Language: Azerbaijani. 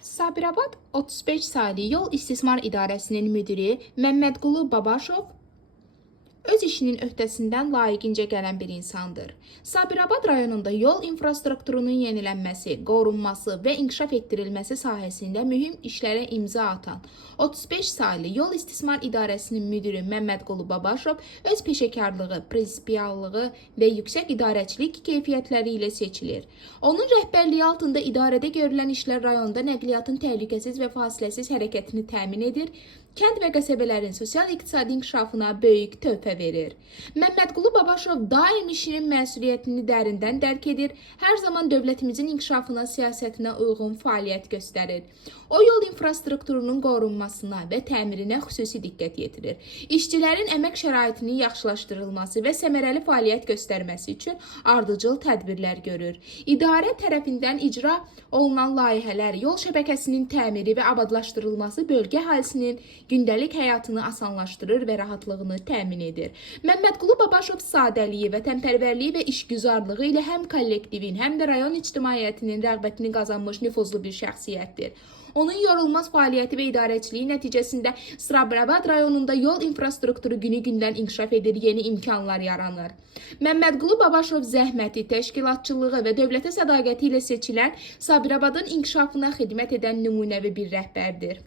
Sabirabad 35 saylı Yol İstismar İdarəsinin müdiri Məmmədqulu Babaşov öz işinin öhdəsindən layiqincə gələn bir insandır. Sabirabad rayonunda yol infrastrukturunun yenilənməsi, qorunması və inkişaf etdirilməsi sahəsində mühüm işlərə imza atan 35 saylı Yol İstismar İdarəsinin müdiri Məmmədqulu Babaşov öz peşəkarlığı, prinsipiallığı və yüksək idarəçilik keyfiyyətləri ilə seçilir. Onun rəhbərliyi altında idarədə görülən işlər rayonda nəqliyyatın təhlükəsiz və fasiləsiz hərəkətini təmin edir, kənd və qəsəbələrin sosial-iqtisadi inkişafına böyük töhfə verir. Məmmədqulu Babaşov daim işinin məsuliyyətini dərindən dərk edir, hər zaman dövlətimizin inkişafına, siyasətinə uyğun fəaliyyət göstərir. O yol infrastrukturunun qorunmasına və təmirinə xüsusi diqqət yetirir. İşçilərin əmək şəraitinin yaxşılaşdırılması və səmərəli fəaliyyət göstərməsi üçün ardıcıl tədbirlər görür. İdarə tərəfindən icra olunan layihələr, yol şəbəkəsinin təmiri və abadlaşdırılması bölgə əhalisinin gündəlik həyatını asanlaşdırır və rahatlığını təmin edir. Məmmədqulu Babaşov sadəliyi, vətənpərvərliyi və işgüzarlığı ilə həm kollektivin, həm də rayon ictimaiyyətinin rəğbətini qazanmış nüfuzlu bir şəxsiyyətdir. Onun yorulmaz fəaliyyəti və idarəçiliyi nəticəsində Sabirabad rayonunda yol infrastrukturu günü-gündən inkişaf edir, yeni imkanlar yaranır. Məmmədqulu Babaşov zəhməti, təşkilatçılığı və dövlətə sədaqəti ilə seçilən Sabirabadın inkişafına xidmət edən nümunəvi bir rəhbərdir.